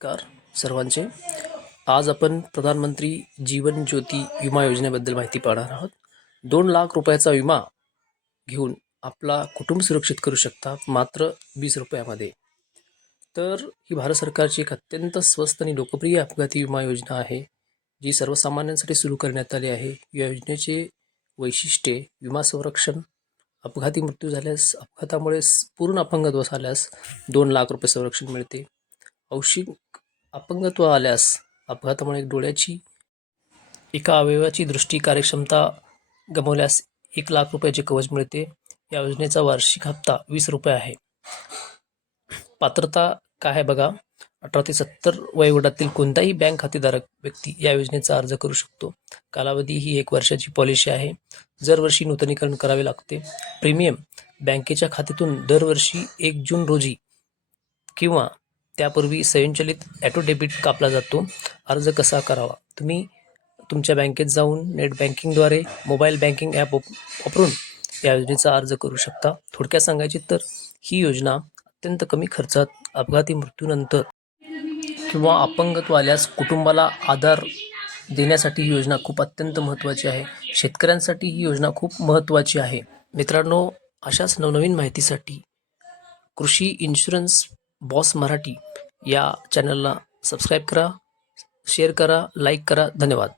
नमस्कार सर्वांचे. आज आपण प्रधानमंत्री जीवन ज्योती विमा योजनेबद्दल माहिती पाहणार आहोत. 2 लाख रुपयाचा विमा घेऊन आपला कुटुंब सुरक्षित करू शकता मात्र 20 रुपयामध्ये. तर ही भारत सरकारची एक अत्यंत स्वस्त आणि लोकप्रिय अपघाती विमा योजना आहे, जी सर्वसामान्यांसाठी सुरू करण्यात आली आहे. या योजनेचे वैशिष्ट्ये: विमा संरक्षण, अपघाती मृत्यू झाल्यास, अपघातामुळे पूर्ण अपंगत्व झाल्यास 2 लाख रुपये संरक्षण मिळते. औषधिक अपंगत्व आल्यास, अपघातामुळे डोळ्याची एका अवयवाची दृष्टी कार्यक्षमता गमावल्यास 1 लाख रुपयाचे कवच मिळते. या योजनेचा वार्षिक हप्ता 20 रुपये आहे. पात्रता काय आहे बघा. 18 ते 70 वयोगटातील कोणताही बँक खातेधारक व्यक्ती या योजनेचा अर्ज करू शकतो. कालावधी ही 1 वर्षाची पॉलिसी आहे. दरवर्षी नूतनीकरण करावे लागते. प्रीमियम बँकेच्या खात्यातून दरवर्षी 1 जून रोजी किंवा त्यापूर्वी स्वयंचलित ॲटो डेबिट कापला जातो. अर्ज कसा करावा? तुम्ही तुमच्या बँकेत जाऊन नेट बँकिंगद्वारे मोबाईल बँकिंग ॲप वापरून या योजनेचा अर्ज करू शकता. थोडक्यात सांगायचे तर ही योजना अत्यंत कमी खर्चात अपघाती मृत्यूनंतर किंवा अपंगत्व आल्यास कुटुंबाला आधार देण्यासाठी ही योजना खूप अत्यंत महत्त्वाची आहे. शेतकऱ्यांसाठी ही योजना खूप महत्त्वाची आहे. मित्रांनो, अशाच नवनवीन माहितीसाठी कृषी इन्शुरन्स बॉस मराठी या चॅनलला सबस्क्राईब करा, शेअर करा, लाईक करा. धन्यवाद.